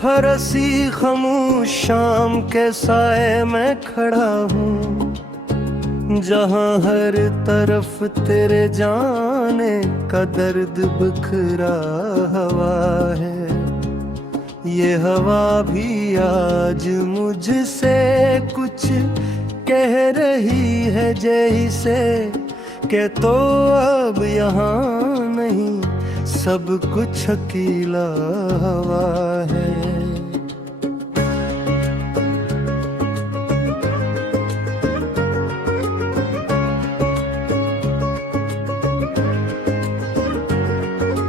बेफरसी खामोश शाम के साए में खड़ा हूँ, जहाँ हर तरफ तेरे जाने का दर्द बिखरा हवा है। ये हवा भी आज मुझसे कुछ कह रही है, जैसे कि तो अब यहाँ नहीं, सब कुछ अकेला हवा है।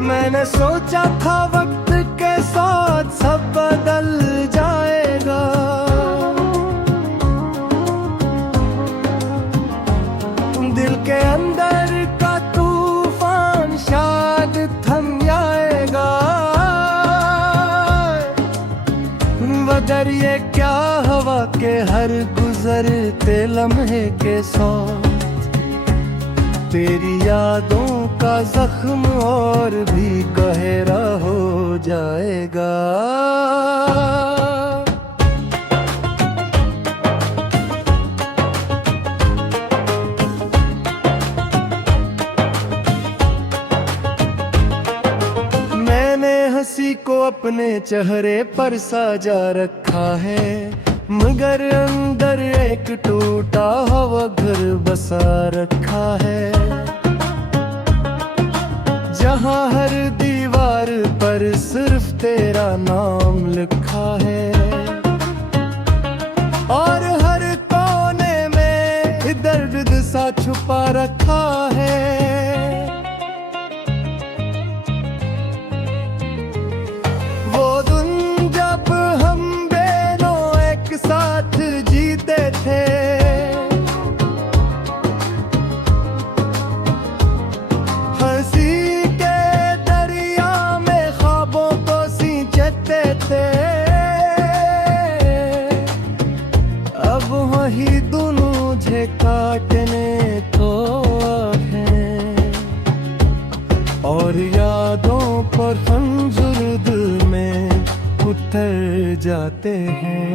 मैंने सोचा था वक्त के साथ सब बदल जाएगा, दिल के अंदर का तूफान शायद थम जाएगा। मगर ये क्या हवा के हर गुजरते लम्हे के साथ तेरी यादों का जख्म और भी गहरा हो जाएगा। मैंने हंसी को अपने चेहरे पर साजा रखा है, मगर अंदर एक टूटा हुआ घर बसा रखा है, जहाँ हर दीवार पर सिर्फ तेरा नाम लिखा है, और हर कोने में दर्द सा छुपा रखा है। वो दिन जब हम दोनों एक साथ जीते थे, हंसी के दरिया में ख्वाबों को सींचते थे, अब वही दोनों मुझे काटने तो हैं, और यादों पर खंजर दिल में उतर जाते हैं।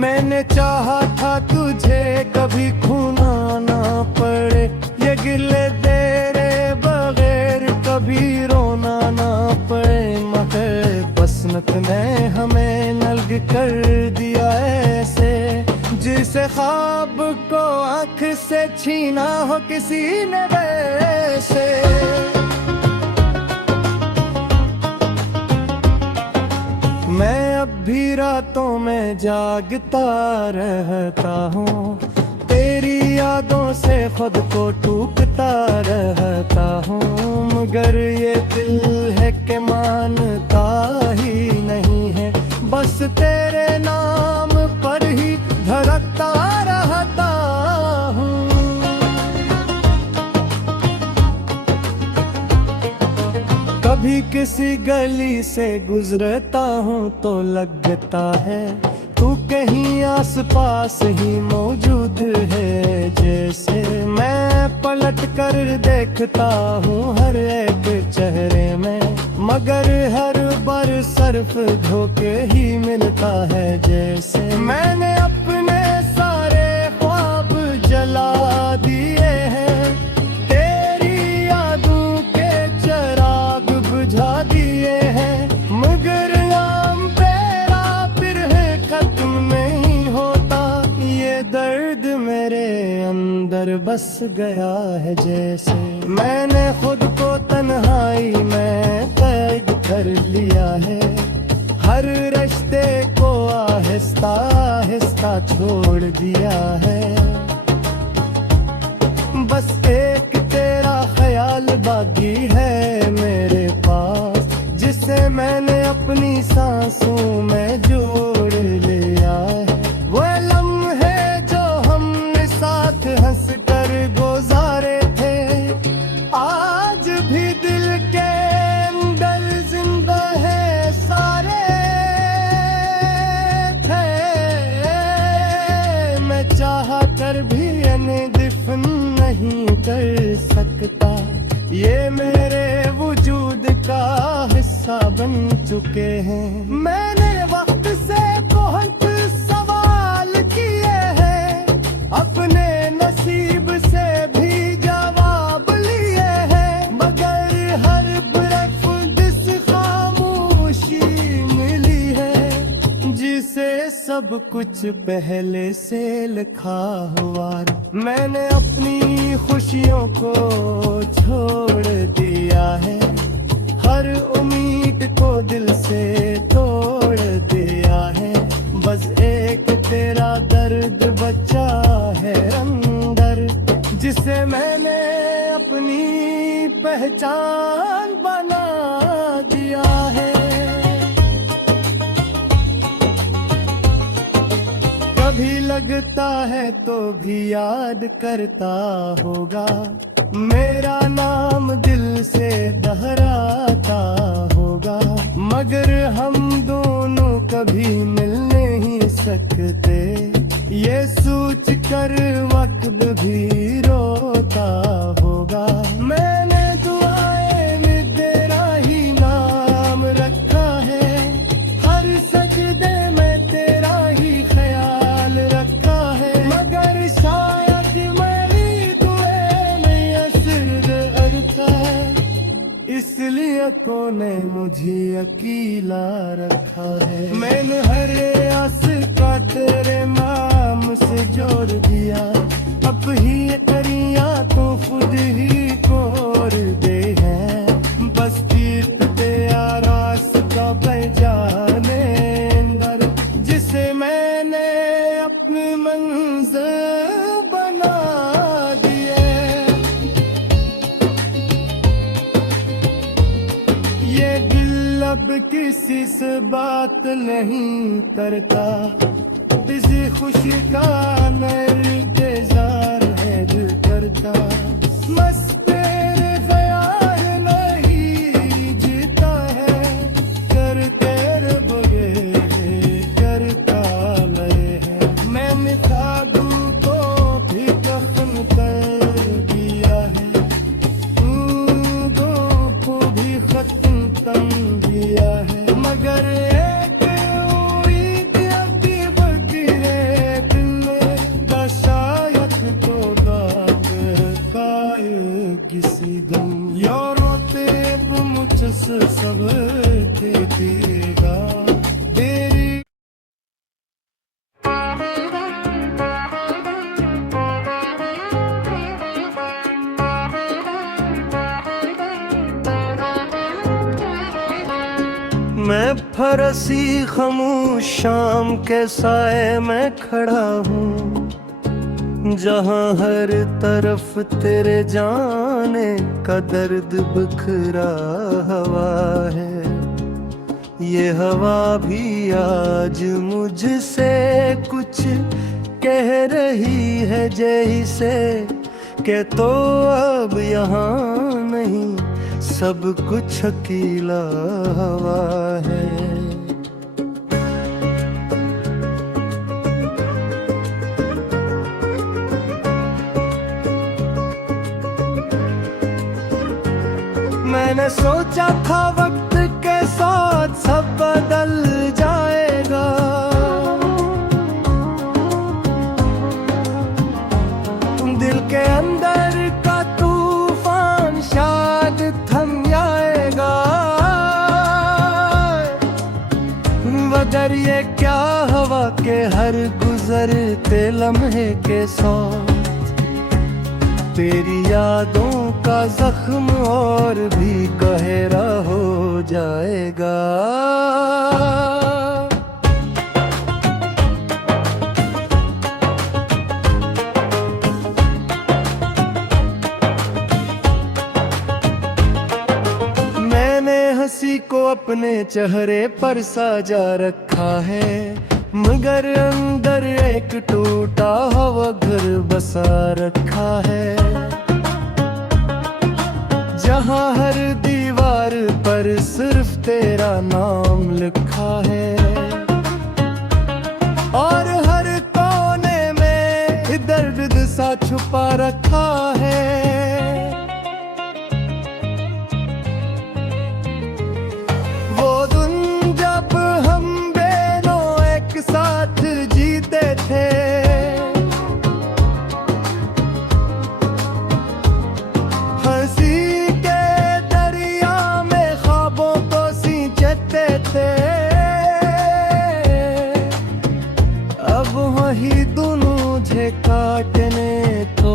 मैंने चाहा था तुझे कभी खोना ना पड़े, ये गिले तेरे बगैर कभी रोना ना पड़े, मगर बसमत ने हमें नल्ग कर दिया ऐसे, जिसे ख्वाब को आँख से छीना हो किसी ने वैसे। मैं अब भी रातों में जागता रहता हूँ, तेरी यादों से खुद को टूकता रहता हूँ, मगर ये दिल है कि मानता ही नहीं है, बस तेरे नाम पर ही धड़कता रहता हूँ। कभी किसी गली से गुजरता हूँ तो लगता है तू कहीं आस पास ही मौजूद है, जैसे मैं पलट कर देखता हूँ हर एक चेहरे में, मगर हर बार सिर्फ धोखे ही मिलता है। जैसे मैंने अपने सारे ख्वाब जला दिए हैं, तेरी यादों के चिराग बुझा दिए हैं, मगर नाम तेरा फिर खत्म नहीं होता। ये दर्द मेरे अंदर बस गया है, जैसे मैंने खुद को तन्हाई में कैद कर लिया है, हर रिश्ते को आहिस्ता आहिस्ता छोड़ दिया है, बस एक तेरा ख्याल बाकी है मेरे पास, जिसे मैंने अपनी सांसों में जोड़ लिया है। वो लम्हे जो हमने साथ हंस कर गुजारे थे, आज भी दिल के अंदर जिंदा है सारे थे, मैं चाह कर भी इन्हें दफन नहीं कर सकता, ये मेरे वजूद का हिस्सा सा बन चुके हैं। मैंने वक्त से बहुत सवाल किए हैं, अपने नसीब से भी जवाब लिए हैं, मगर हर तरफ दिस खामोशी मिली है, जिसे सब कुछ पहले से लिखा हुआ। मैंने अपनी खुशियों को छोड़ दिया है, हर उम्मीद को दिल से तोड़ दिया है, बस एक तेरा दर्द बचा है अंदर, जिसे मैंने अपनी पहचान बना दिया है। कभी लगता है तो भी याद करता होगा, मेरा नाम दिल से दोहराता होगा, मगर हम दोनों कभी मिल नहीं सकते, ये सोच कर वक्त भी रोता होगा। मैंने दुआएं में तेरा ही नाम रखा है, हर सजदे में तेरा ही ख्याल रखा है, मगर शायद मेरी दुआएं में असर अरता है, इसलिए कोने मुझे अकेला रखा है। मैंने हर आस का तेरे नाम से जोड़ दिया, अब ही करिया तो खुद ही कोर दे हैं, बस जीतते रास्ता पहचाने अंदर, जिसे मैंने अपनी मंजिल बना दिए। ये दिल अब किसी से बात नहीं करता, किसी खुशी का न इंतजार है दिल करता, बस तेरे ख्याल नहीं जीता है, कर तेरे बगैर करता लए है। मैंने खादू को भी दफन कर दिया है, ऊँटों को भी खत्म कर दिया है, मगर एक उम्मीद अभी बाकी है दिल में, बस शायद तो बात खाएगी किसी दिन, यारों तेब मुझसे सब देगा तेरी। मैं फरसी खामोश शाम के साए में खड़ा हूँ, जहाँ हर तरफ तेरे जाने का दर्द बिखरा हवा है, ये हवा भी आज मुझसे कुछ कह रही है, जैसे कि तो अब यहाँ नहीं सब कुछ अकेला हवा है। मैंने सोचा था वक्त के साथ सब बदल जाएगा, दिल के अंदर का तूफान शायद थम जाएगा, मगर ये क्या हवा के हर गुजरते लम्हे के साथ तेरी यादों का जख्म और भी गहरा हो जाएगा। मैंने हंसी को अपने चेहरे पर साजा रखा है, मगर अंदर एक टूटा हुआ घर बसा रखा है, जहाँ हर दीवार पर सिर्फ तेरा नाम लिखा है, और हर कोने में दर्द सा छुपा रखा है। ही दोनों मुझे काटने तो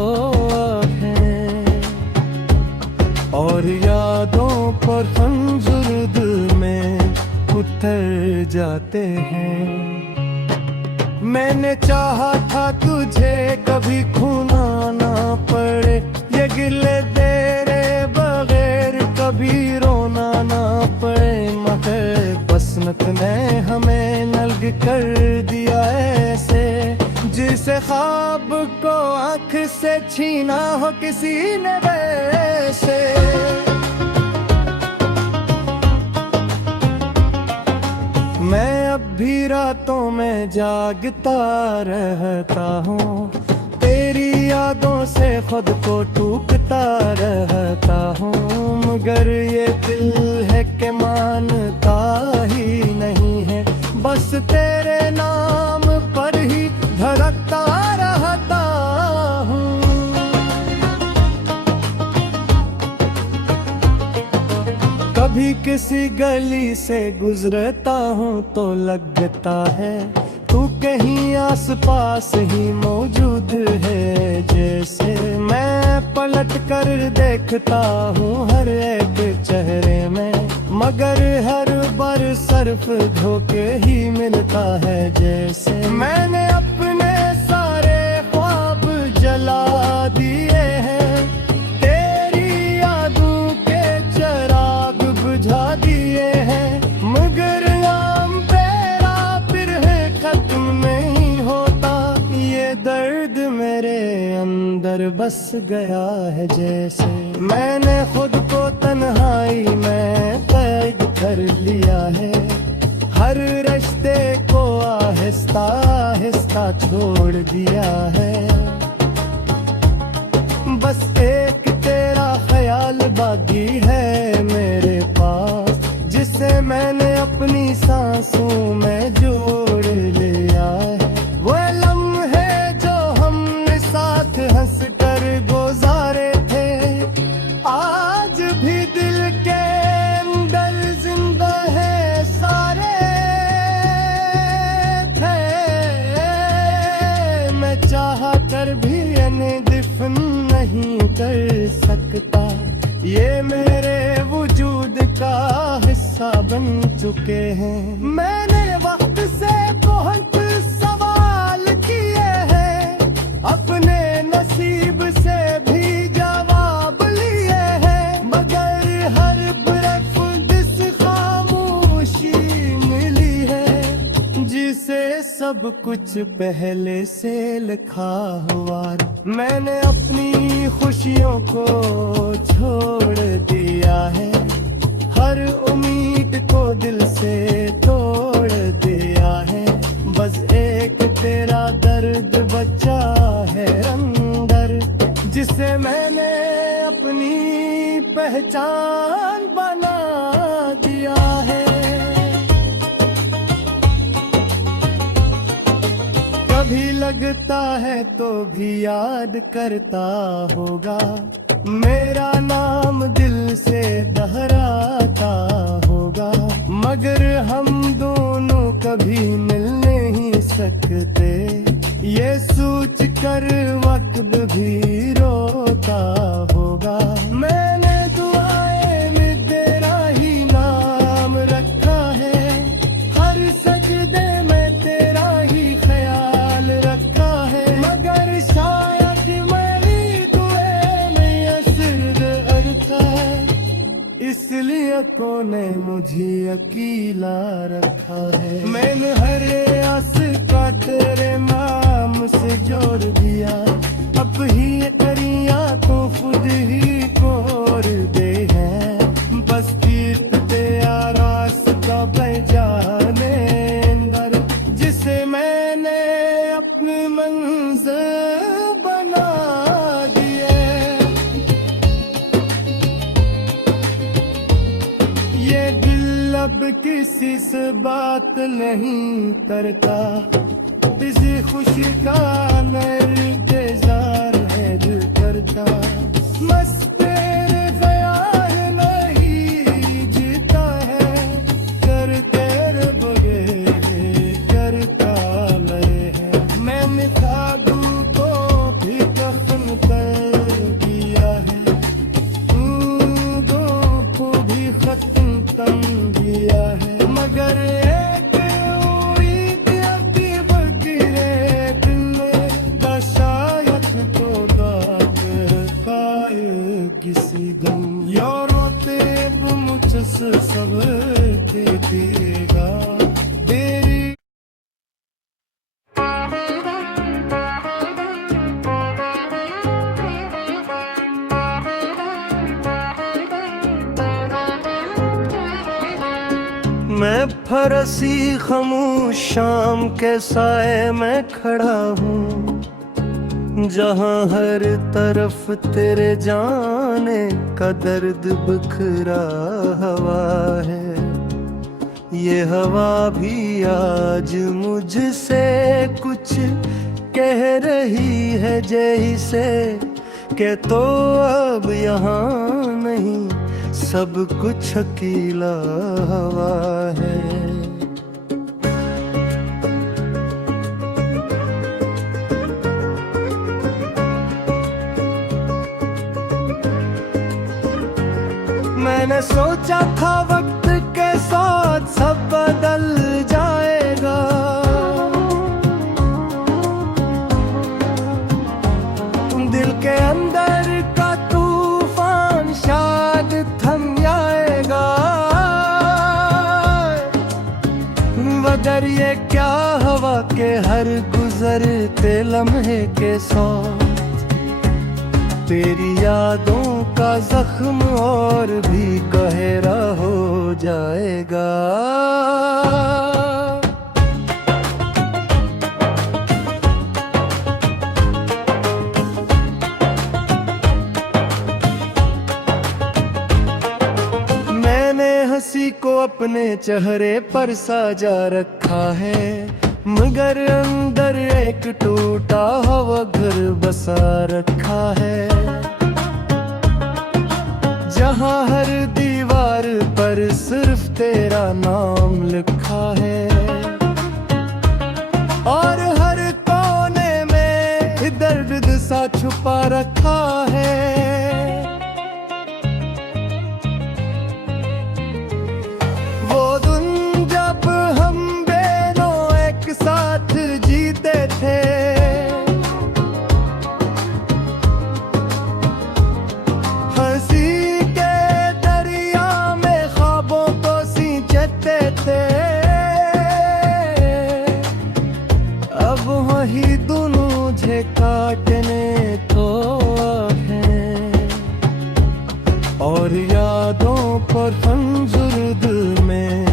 हैं, और यादों पर खंजर दिल में उतर जाते हैं। मैंने चाहा था तुझे कभी खोना ना पड़े, ये गिले तेरे बगैर कभी रोना ना पड़े, मगर बसमत ने हमें नल्ग कर दिया ऐसे, जिसे ख्वाब को आँख से छीना हो किसी ने वैसे। मैं अब भी रातों में जागता रहता हूँ, तेरी यादों से खुद को टूकता रहता हूँ, मगर ये दिल है कि मानता ही नहीं है, बस तेरे नाम पर ही धड़कता रहता हूँ। कभी किसी गली से गुजरता हूँ तो लगता है तू कहीं आस पास ही मौजूद है, जैसे मैं पलट कर देखता हूँ हर एक चेहरे में, मगर हर बार सिर्फ धोखे ही मिलता है जैसे। मैंने अपने सारे ख्वाब जला दिए हैं, तेरी यादों के चिराग बुझा दिए हैं, मगर नाम तेरा फिर है खत्म नहीं होता, ये दर्द मेरे अंदर बस गया है जैसे। मैंने खुद को तन्हाई में कैद कर लिया है, हर रिश्ते को आहिस्ता आहिस्ता छोड़ दिया है, बस एक तेरा ख्याल बाकी है मेरे पास, जिसे मैंने अपनी सांसों में जोड़ लिया है। वो लम्हे जो हमने साथ हंस कर गुजारे थे, आज भी दिल के अंदर जिंदा है सारे थे, मैं चाह कर भी इन्हें दफन नहीं कर सकता, ये मेरे वजूद का हिस्सा बन चुके हैं। मैंने वक्त से बहुत सवाल किए हैं, अपने नसीब से भी जवाब लिए हैं, मगर हर तरफ दिस खामोशी मिली है, जिसे सब कुछ पहले से लिखा हुआ। मैंने अपनी खुशियों को छोड़ दिया है, हर उम्मीद को दिल से तोड़ दिया है, बस एक तेरा दर्द बचा है अंदर, जिसे मैंने अपनी पहचान बना दिया है। कभी लगता है तो भी याद करता होगा, मेरा नाम दिल से दोहराता होगा, मगर हम दोनों कभी मिल नहीं सकते, ये सोच कर वक्त भी रोता होगा। मैंने दुआएं में तेरा ही नाम रखा है, हर सजदे में तेरा ही ख्याल रखा है, मगर शायद मेरी दुआएं में असर अरता है, इसलिए कोने मुझे अकेला रखा है। मैंने हर आस का तेरे नाम से जोड़ दिया, अब ही करिया तो खुद ही कोर दे हैं, बस कीर्तते रास्ता पहचाने अंदर, जिसे मैंने अपनी मंजिल बना दिया। ये दिल अब किसी से बात नहीं करता, किसी खुशी का इंतजार है दिल करता, बस तेरे ख्याल नहीं जीता है, कर तेरे बगैर करता लय है। मैं मैं फरसी खामोश शाम के साए में खड़ा हूँ, जहाँ हर तरफ तेरे जाने का दर्द बिखरा हवा है। ये हवा भी आज मुझसे कुछ कह रही है, जैसे कि तो अब यहाँ नहीं, सब कुछ अकेला हवा है। मैंने सोचा था वक्त के साथ सब बदल जाएगा, दिल के अंदर का तूफान शायद थम जाएगा। मगर ये क्या हवा के हर गुजरते लम्हे के साथ तेरी यादों का जख्म और भी गहरा हो जाएगा। मैंने हंसी को अपने चेहरे पर साजा रखा है, मगर अंदर एक टूटा हुआ घर बसा रखा है, जहाँ हर दीवार पर सिर्फ तेरा नाम लिखा है, और हर कोने में दर्द सा छुपा रखा है। वो दिन जब हम दोनों एक साथ जीते थे, हंसी के दरिया में ख्वाबों को सींचते थे, अब वही दोनों मुझे काटने तो हैं, और यादों पर खंजर दिल में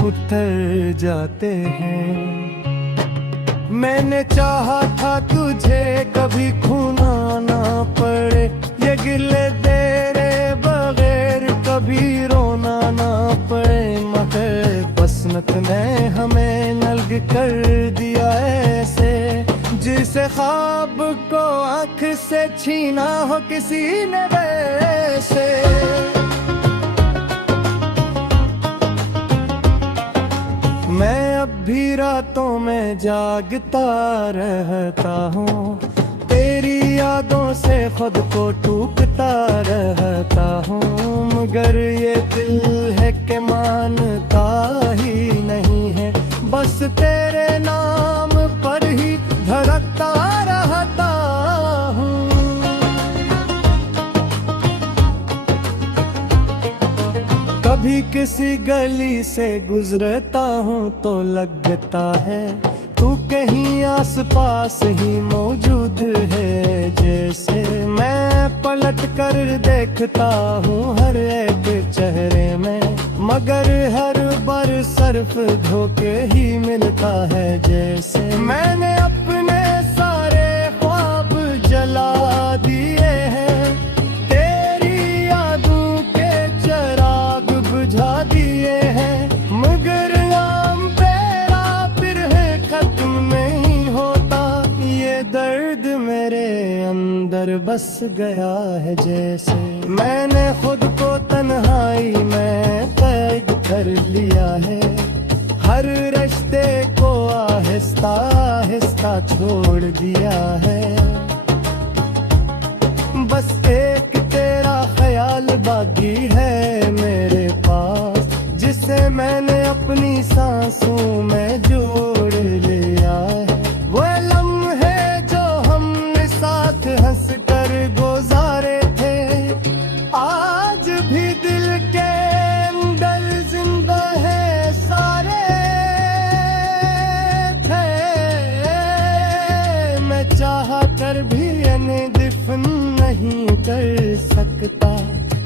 उतर जाते हैं। मैंने चाहा था तुझे कभी खोना ना पड़े, ये गिले तेरे बगैर कभी रोना ना पड़े, मगर बसमत ने हमें नल्ग कर दिया ऐसे, जिसे ख्वाब को आँख से छीना हो किसी ने वैसे। मैं अब भी रातों में जागता रहता हूँ, तेरी यादों से खुद को टूटता रहता हूँ, मगर ये दिल है कि मानता ही नहीं है, बस तेरे नाम पर ही धड़कता रहता हूँ। कभी किसी गली से गुजरता हूँ तो लगता है तू कहीं आस पास ही मौजूद है, जैसे मैं पलट कर देखता हूँ हर एक चेहरे में, मगर हर बार सिर्फ धोखे ही मिलता है। जैसे मैंने अपने सारे ख्वाब जला दिए हैं, तेरी यादों के चिराग बुझा दिए हैं, मगर नाम तेरा फिर है खत्म नहीं होता। ये दर्द मेरे अंदर बस गया है, जैसे मैंने खुद को तन्हाई में कैद कर लिया है, हर रिश्ते को आहिस्ता आहिस्ता छोड़ दिया है, बस एक तेरा ख्याल बाकी है मेरे पास, जिसे मैंने अपनी सांसों में जोड़ लिया है। वो लम्हे जो हमने साथ हंस कर गुजारे थे, आज भी दिल के अंदर जिंदा है सारे थे, मैं चाह कर भी इन्हें दफन नहीं कर सकता,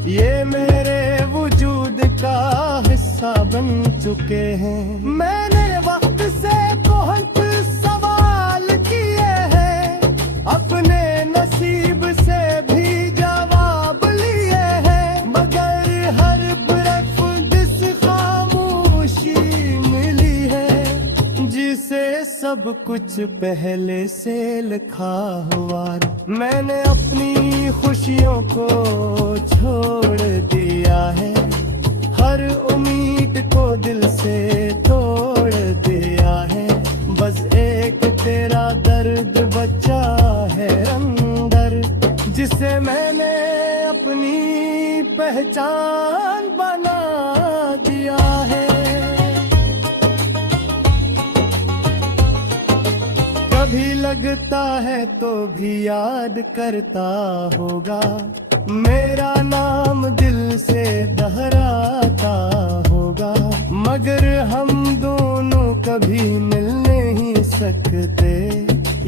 ये मेरे वजूद का हिस्सा बन चुके हैं। मैंने वक्त से बहुत सवाल किए हैं, अपने नसीब से भी जवाब लिए हैं, मगर हर तरफ दिस खामोशी मिली है, जिसे सब कुछ पहले से लिखा हुआ। मैंने अपनी खुशियों को छोड़ दिया है, हर उम्मीद को दिल से तोड़ दिया है, बस एक तेरा दर्द बचा है अंदर, जिसे मैंने अपनी पहचान बना दिया है। कभी लगता है तो भी याद करता होगा, मेरा नाम दिल से दोहराता होगा, मगर हम दोनों कभी मिल नहीं सकते,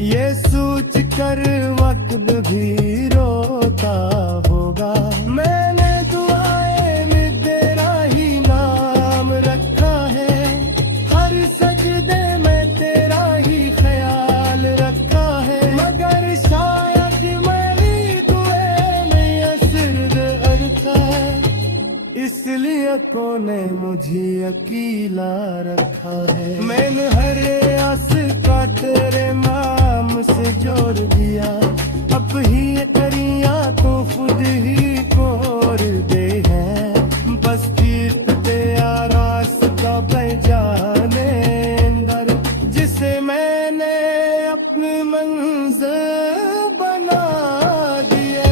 ये सोच कर वक्त भी रोता होगा। मैंने दुआएं में तेरा ही नाम रखा है, हर सजदे में तेरा ही ख्याल रखा है, मगर शायद मेरी दुआएं में असर अरता है, इसलिए कोने मुझे अकेला रखा है। मैंने हर आस का तेरे नाम से जोड़ दिया, अब ही करिया तो खुद ही कोर दे हैं, बस तीर्थ तेरा रास्ता पहचाने अंदर, जिसे मैंने अपनी मंजिल बना दिया।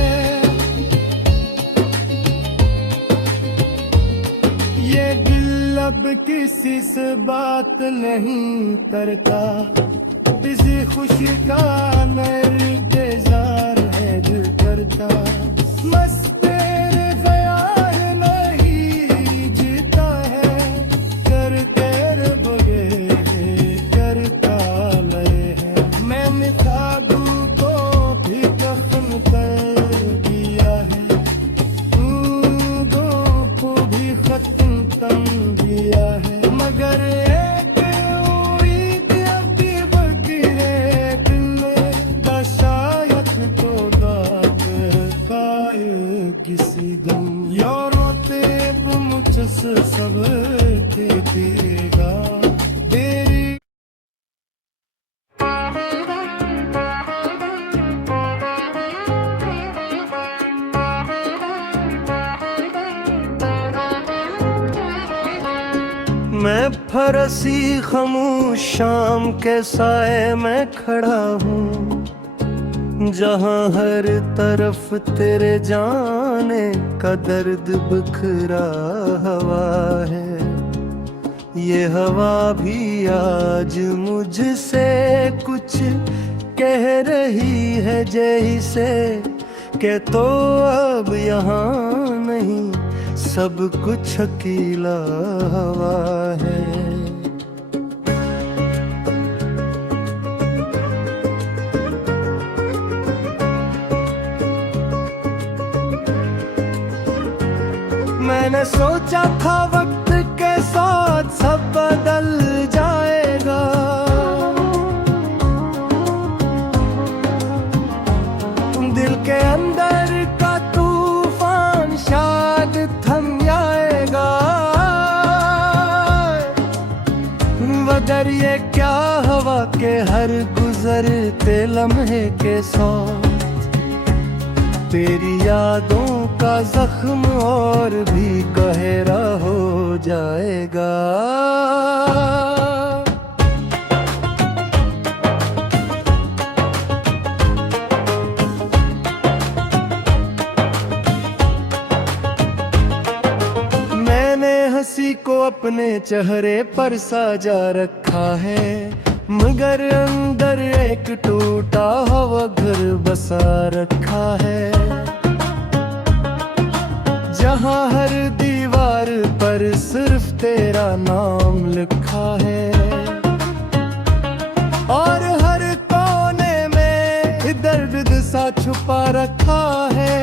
ये दिल अब किसी से बात नहीं करता, किसी खुशी का न इंतजार है दिल करता, बस तेरे ख्याल नहीं जीता है, कर तेरे बगैर करता लय है। मैंने ख्वाबों को भी दफन कर दिया है, नींदों को भी खत्म कर दिया है, मगर किसी गम यारों ते मुझसे सब देगा तेरी। मैं फरसी खामोश शाम के साए में खड़ा हूँ, जहाँ हर तरफ तेरे जाने का दर्द बिखरा हवा है, ये हवा भी आज मुझसे कुछ कह रही है, जैसे कि तो अब यहाँ नहीं सब कुछ अकेला हवा है। मैंने सोचा था वक्त के साथ सब बदल जाएगा, दिल के अंदर का तूफान शायद थम जाएगा, मगर ये क्या हवा के हर गुजरते लम्हे के साथ तेरी यादों का जख्म और भी गहरा हो जाएगा। मैंने हंसी को अपने चेहरे पर साजा रखा है, मगर अंदर एक टूटा हुआ घर बसा रखा है, जहाँ हर दीवार पर सिर्फ तेरा नाम लिखा है, और हर कोने में दर्द सा छुपा रखा है।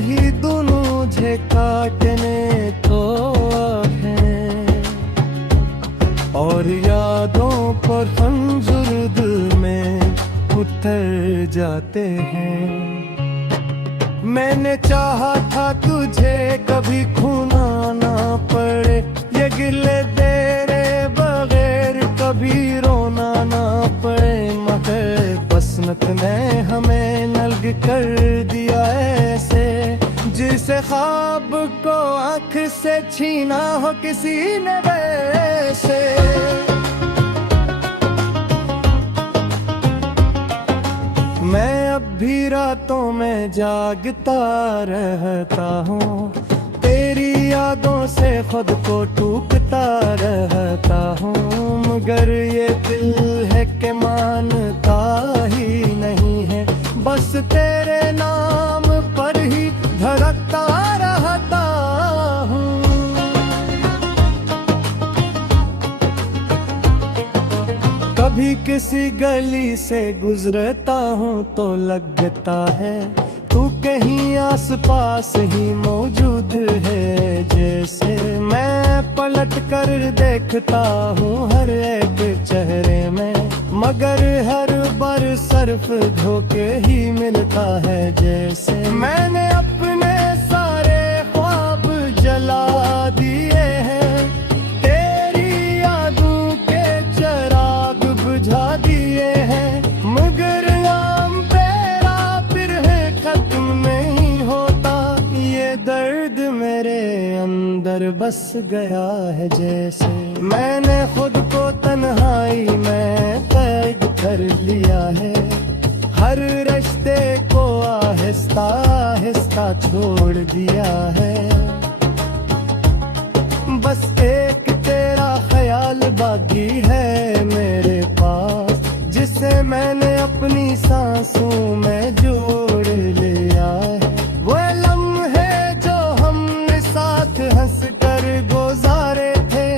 वही दोनों मुझे काटने तो हैं, और यादों पर खंजर दिल में उतर जाते हैं। मैंने चाहा था तुझे कभी खोना ना पड़े, ये गिले तेरे बगैर कभी रोना ना पड़े, मगर बसमत ने हमें नल्ग कर दिया ऐसे, जिसे ख्वाब को आँख से छीना हो किसी ने वैसे। मैं अब भी रातों में जागता रहता हूँ, तेरी यादों से खुद को टूकता रहता हूँ, मगर ये दिल है कि मानता ही नहीं है, बस तेरे नाम पर ही धड़कता रहता हूँ। कभी किसी गली से गुजरता हूँ तो लगता है तू कहीं आस पास ही मौजूद है, जैसे मैं पलट कर देखता हूँ हर एक चेहरे में, मगर हर बार सिर्फ धोखे ही मिलता है जैसे। मैंने अपने सारे ख्वाब जला दिए हैं, तेरी यादों के चिराग बुझा दिए हैं, मगर नाम तेरा फिर है खत्म नहीं होता, ये दर्द मेरे अंदर बस गया है जैसे। मैंने खुद को तन्हाई में कैद कर लिया है, हर रिश्ते को आहिस्ता आहिस्ता छोड़ दिया है, बस एक तेरा ख्याल बाकी है मेरे पास, जिसे मैंने अपनी सांसों में जोड़ लिया है। वो लम्हे जो हमने साथ हंस कर गुजारे थे,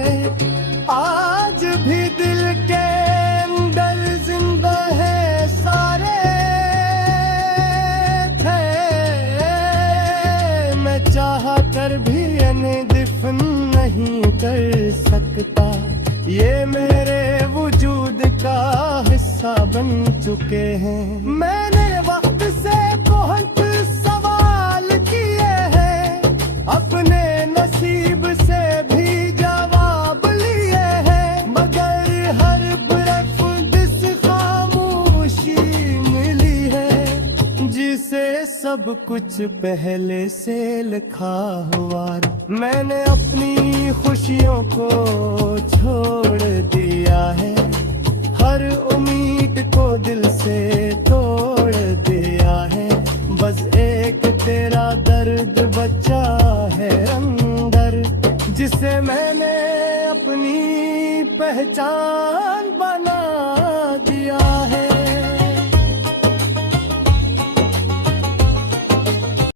आज भी दिल के अंदर जिंदा है सारे थे, मैं चाह कर भी इन्हें दफन नहीं कर सकता, ये मेरे वजूद का हिस्सा बन चुके हैं। मैंने वक्त से बहुत सवाल किए हैं, अपने नसीब से भी जवाब लिए हैं, मगर हर तरफ दिस खामोशी मिली है, जिसे सब कुछ पहले से लिखा हुआ। मैंने अपनी खुशियों को छोड़ दिया है, हर उम्मीद को दिल से तोड़ दिया है, बस